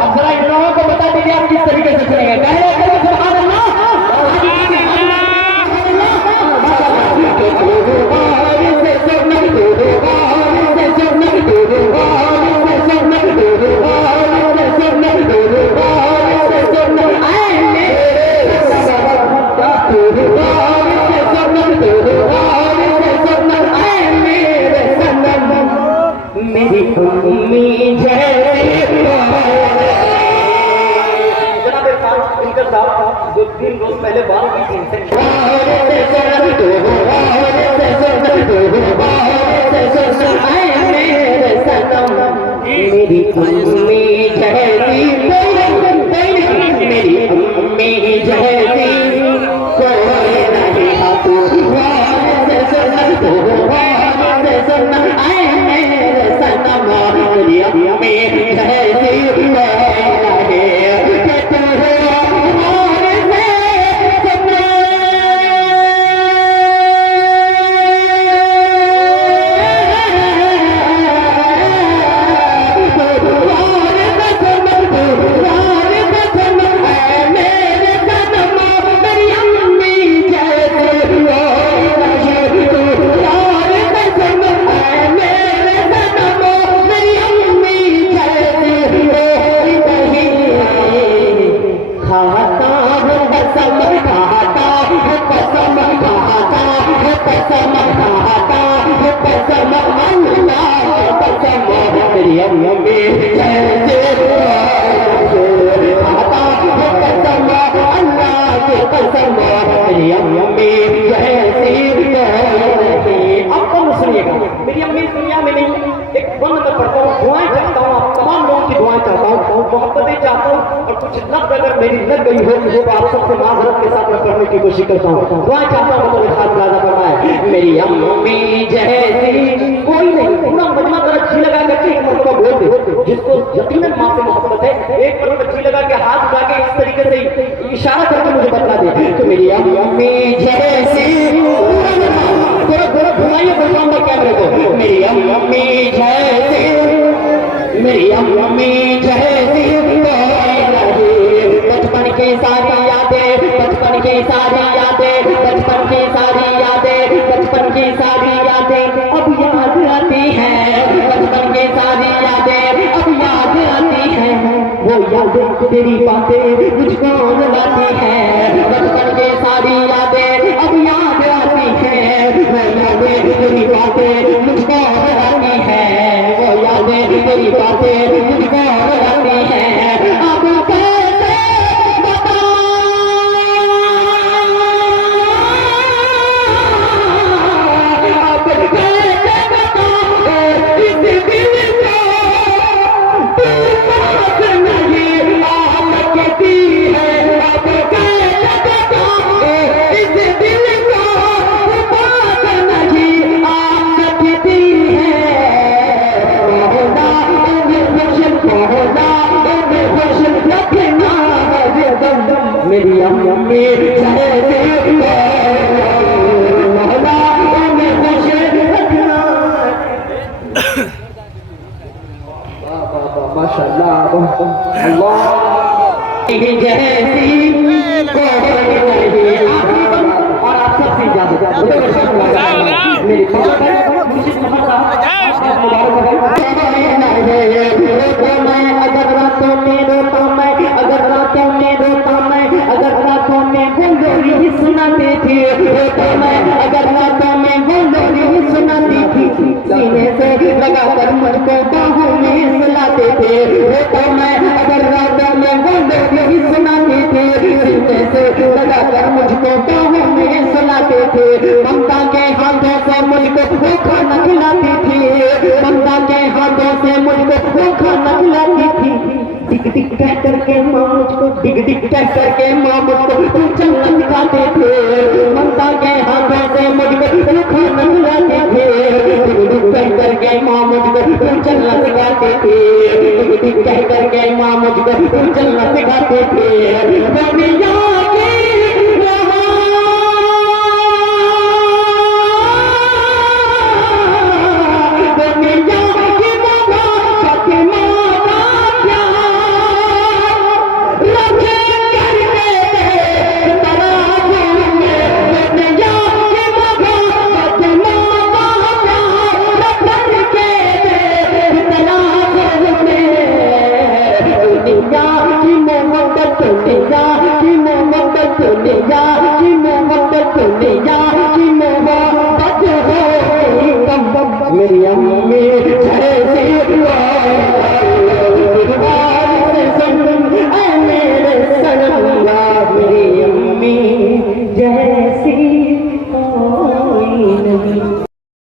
अब जरा इन लोगों को बता दीजिए आप किस तरीके से सुनेंगे। पहले सुभान अल्लाह, मेरी उम्मी जो 3 रोज पहले बात की थी मेरी उम्मी जहरी मेरी उम्मी जहरी कोई नहीं तू मेरे सनम मेरी उम्मी जहरी मेरी अम्मी दुनिया में नहीं, एक 1 नंबर पढ़ता हूँ, दुआएं चाहता हूँ, आप तमाम लोगों की दुआएं चाहता हूँ, मोहब्बतें चाहता हूँ, और कुछ लफ्ज़ अगर मेरी लग गई हो तो आप सबसे माज़रत के साथ मैं पढ़ने की कोशिश करता हूँ। दुआएं चाहता हूँ मतलब खास लाजा फरमाए मेरी अम्मी जैसी कोई नहीं। पूरा मजमा जरा जी लगा करके एक मरतबा बोल दे, जिसको यकीनन माँ से मोहब्बत है, एक मरतबा जी लगा के हाथ उठा के इस तरीके से इशारा करके मुझे बता दे तो मेरी अम्मी जैसी थोड़ा घुमाइए बोलूंगा कैमरे को मेरी अम्मी जैसी मेरी अम्मी जैसी बचपन की सारी यादें बचपन की सारी यादें बचपन की सारी यादें बचपन की सारी यादें अब याद आती हैं बचपन की सारी यादें अब याद आती हैं वो यादें तेरी बातें मुझको रुलाती हैं बचपन की सारी यादें अब याद आती हैं तेरी बातें मुझको रुलाती हैं वो यादें तेरी बातें मुझको रुलाती हैं अब कैसे अब कैसे इस दिल को बात नहीं आ सकती है अब कैसे इस दिल को बात नहीं आ सकती है मेरी अम्मी माशाअल्लाह अल्लाह जैसी और आप सबसे ज्यादा मेरी अगर रातों में रोता मैं अगर रातों में रोता मैं अगर रातों में गोलोरी सुनाती थी रोता मैं अगर रातों में गोलोरी सुनाती थी सीने से लगाकर मुझको बाहों में सुलाते थे रोता मैं अगर रातों में गोलोरी सुनाती थी सीने से लगाकर मुझको बाहों में सुलाते थे ममता के हाथों से मुझको वो खाना खिलाती थी ममता के हाथों से मुझको वो खाना खिलाती थी डिग डिग कह करके माँ मुझको डिग डिग कह करके माँ मुझको तू चलना सिखाते थे ममता के हाथों से मुझको वो खाना खिलाते थे डिग डिग कह करके माँ मुझको तू चलना सिखाते थे डिग डिग कह करके माँ मुझको तू चलना सिखाते थे दुनिया के ना